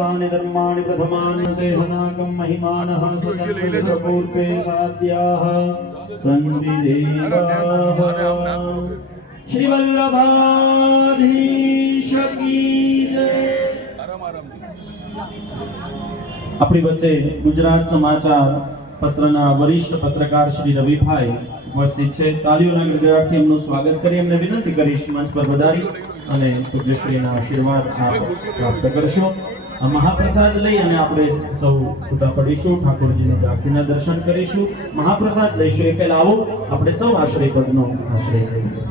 धर्माणि धर्माणि प्रथमानि देहनाकं महिमानः सजन्मपूर्वे साध्याः संविदेवाः श्री वल्लभाधीश की जय। अपनी वच्चे गुजरात समाचार पत्रना वरिष्ठ पत्रकार श्री रविभाई उपस्थित है। तालीओना गड़गड़ाटथी एमनुं स्वागत करी एमने विनंती करीश मंच पर पधारी અને પૂજ્યશ્રીના આશીર્વાદ પ્રાપ્ત કરશો। મહાપ્રસાદ લઈ અને આપણે સૌ છૂટા પડીશું, ઠાકોરજીની ઝાંખીના દર્શન કરીશું, મહાપ્રસાદ લઈશું। એ પહેલા આવો આપણે સૌ આશ્રય પદનો આશ્રય લઈએ।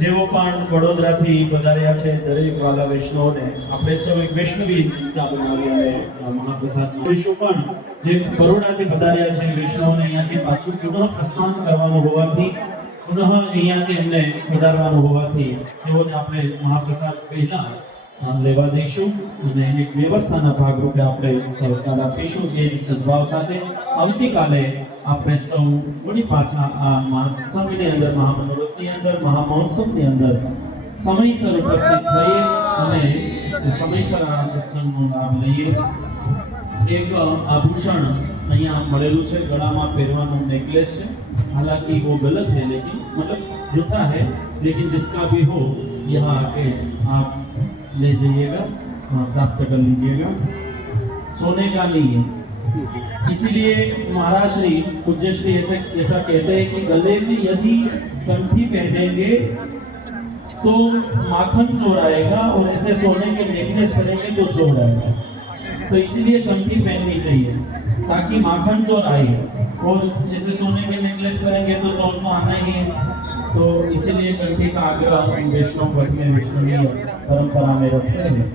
જેઓ પણ વડોદરાથી પધાર્યા છે દરેક વાલા વૈષ્ણવોને આપણે સૌ એક વૈષ્ણવી ગીતા બનાવી અને મહાપ્રસાદ લઈશું। પણ જે બરોડાથી પધાર્યા છે વૈષ્ણવોને અહીંયાથી પાછું પુનઃ પ્રસ્થાન કરવાનું હોવાથી, પુનઃ અહીંયાથી એમને પધારવાનું હોવાથી તેઓને આપણે મહાપ્રસાદ પહેલા લેવા દઈશું અને એક વ્યવસ્થાના ભાગરૂપે આપણે સહકાર આપીશું। એ જ સદભાવ સાથે આવતીકાલે આપણે સૌ વળી પાછા આ મહાસત્સંગની અંદર, મહામનોરથની અંદર, મહામહોત્સવની અંદર સમયસર ઉપસ્થિત થઈએ અને સમયસર આ સત્સંગનો લાભ લઈએ। એક આભૂષણ અહીંયા મળેલું છે, ગળામાં પહેરવાનું નેકલેસ છે। हालांकि वो गलत है, लेकिन मतलब जूता है, लेकिन जिसका भी हो यहाँ आके आप ले जाइएगा, प्राप्त कर लीजिएगा। सोने का नहीं है, इसीलिए महाराज श्री पूज्य श्री ऐसा कहते हैं कि गले में यदि कंठी पहनेंगे तो माखन चोर आएगा, और ऐसे सोने के नेकलेस पहनेंगे तो चोर आएगा। तो इसीलिए कंठी पहननी चाहिए ताकि माखन चोर आए, और जैसे सोने के नेकलेस पहनेंगे तो चोर तो आना ही है। तो इसीलिए कंठी का आग्रह वैष्णव वर्ग में, वैष्णवीय परंपरा में रखते हैं।